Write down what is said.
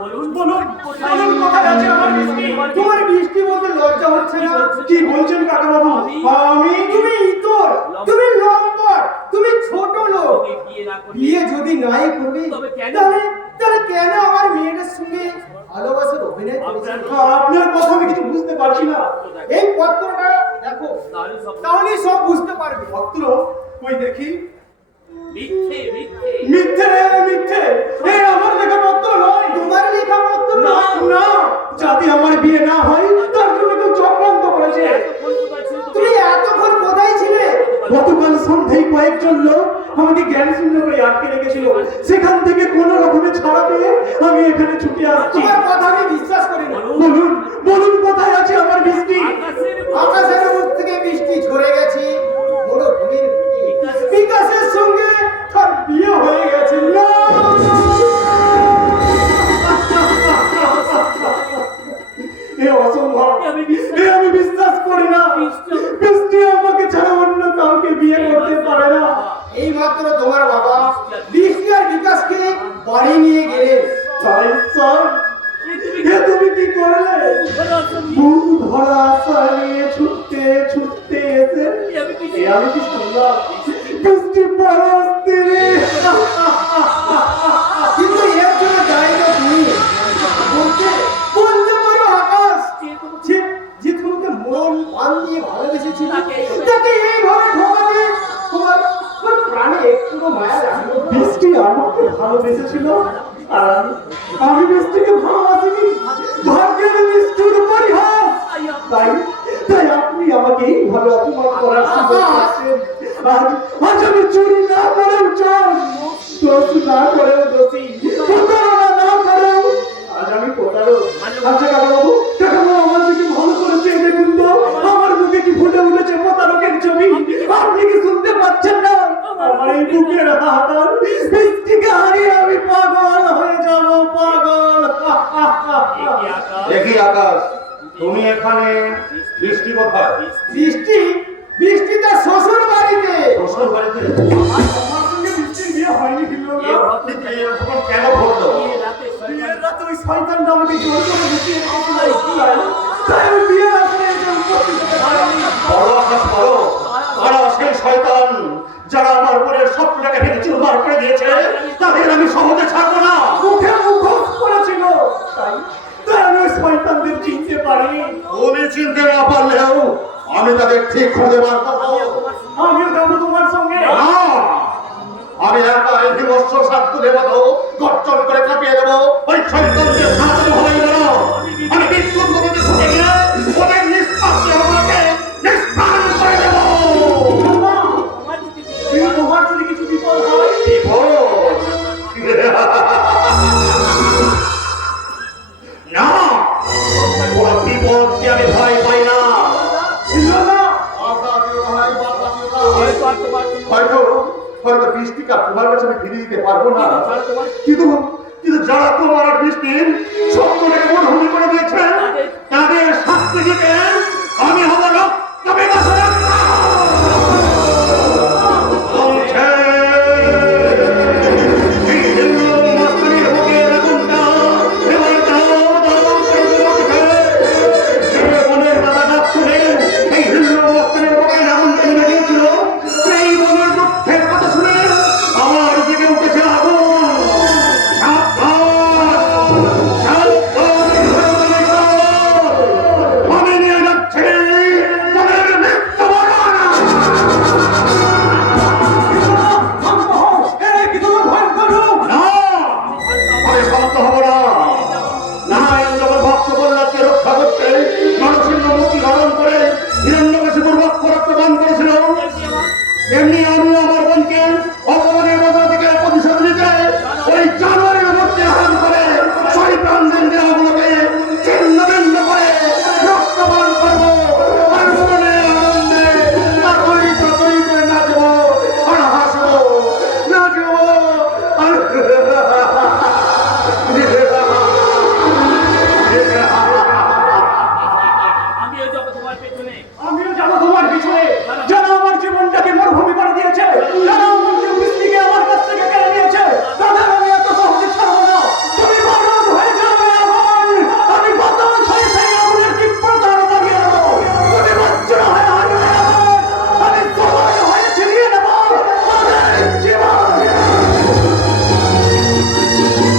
বলুন বলুন বলুন, কোথায় আছে আমার বৃষ্টি? তোমার বৃষ্টি বলতে লজ্জা হচ্ছে না? কি বলছেন কাকা বাবু? আমি? তুমি ইতর, তুমি লম্পট, তুমি ছোট লোক। বিয়ে যদি নাই করবে তাহলে কেন আমার মেয়েটার সঙ্গে ভালোবাসার অভিনয় করেছেন? আপনার কথা আমি কিছু বুঝতে পারছি না। এই পত্রটা দেখো, তাহলে সব বুঝতে পারবে। পত্র কই দেখি। মিথ্যে মিথ্যে মিথ্যে মিথ্যে, এই আমার লেখা পত্র নয়। তোমার লেখা পত্র না? না, যাতে আমার বিয়ে না হয় তার জন্য কেউ চক্রান্ত করেছে। তুমি এতক্ষণ কোথায় ছিলে? গতকাল সন্ধ্যায় কয়েকজন লোক আমাকে জ্ঞান শূন্য করে আটকে রেখেছিল, সেখান থেকে কোন রকমে ছাড়া পেয়ে আমি এখানে ছুটে আসছি। তোমার কথা আমি বিশ্বাস করি না। বলুন বলুন, কোথায় আছে আমার বৃষ্টি? আকাশের মুখ থেকে বৃষ্টি ঝরে গেছে বড় ভূমির বিকাশের সঙ্গে তার বিয়ে হয়ে গেছে। না, এ অসম্ভব, আমি বিশ্বাস করি না। বৃষ্টি আমাকে ছাড়া অন্য কাউকে বিয়ে করতে পারে না। এই মাত্র তোমার বাবা বৃষ্টি আর বিকাশকে বাড়ি নিয়ে গেলে। তুমি কি করলে? বুক ভরা আশা নিয়ে ছুটতে ছুটতে এসে আমি কি শুনলাম বৃষ্টি বরস দিলে। কিন্তু এর জন্য দায়ী না তুমি। বলতে পারো আকাশ যে তোমাকে মন প্রাণ দিয়ে ভালোবেসেছিল, তাকে এইভাবে ঠকাতে তোমার প্রাণে একটু মায়া লাগলো? বৃষ্টি আমাকে ভালোবেসেছিল আর আমি বৃষ্টিকে ভালোবাসিনি। ভাগ্যের নিষ্ঠুর পরিহাস। তাই আপনি আমাকে এইভাবে অপমান করার সুযোগ পাচ্ছেন। আজ আমি চুরি না করেও চোর, দোষ না করেও দোষী, প্রতারণা না করেও আজ আমি প্রতারক। আচ্ছা কাকাবাবু, আমার দিকে ভালো করে চেয়ে দেখুন তো, আমার মুখে কি ফুটে উঠেছে প্রতারকের ছবি? আপনি কি শুনতে পাচ্ছেন না? আমার এই বুকের হাতার বৃষ্টিকে হারিয়ে আমি পাগল হয়ে যাব, পাগল। দেখি আকাশ, তুমি এখানে, বৃষ্টি কোথায়? বৃষ্টি? বৃষ্টি তার শ্বশুর বাড়িতে। শ্বশুর বাড়িতে? আমার সঙ্গে বৃষ্টির বিয়ে হয়নি। কেন ঘটলো? বিয়ের রাতে ওই শয়তানটা আমাকে জোর করে ঢুকিয়ে রেখেছিল, তাই আমি বিয়ের রাতে এসে উপস্থিত হতে পারিনি। বড় আকাশ বড়, কারা সেই শয়তান যারা আমার উপরের স্বপ্নটাকে ভেঙে চুরমার করে দিয়েছে? তাদের আমি সহজে ছাড়বো না। মুখে মুখোশ করেছিল, তাই আমি ওই শয়তানদের চিনতে পারিনি। তুমি চিনতে না পারলেও আমি তাদের ঠিক খুঁজে বার করবো। আমিও যাবো তোমার সঙ্গে। না, আমি একা এই বিমর্ষ সাধুদের মতো গর্জন করে কাঁপিয়ে দেবো ওই শয়তানদের সাহায্য হয়ে গেল। আমি বিদ্যুৎ নদীতে ছুটে গিয়ে ওদের নিষ্পাপকে আমাকে নিষ্প্রাণ করে দেবো। তোমার যদি কিছু বিপদ হয়? বিপদ? না, ওরা বিপদকে আমি ভয় পাই না। হয়তো বৃষ্টিকা তোমার কাছে আমি ফিরিয়ে দিতে পারবো না, কিন্তু যারা তোমার আর বৃষ্টির স্বপ্নটাকে মরহুমি করে দিয়েছে তাদের শাস্তি দিতে আমি হব রক্ত বিনাশের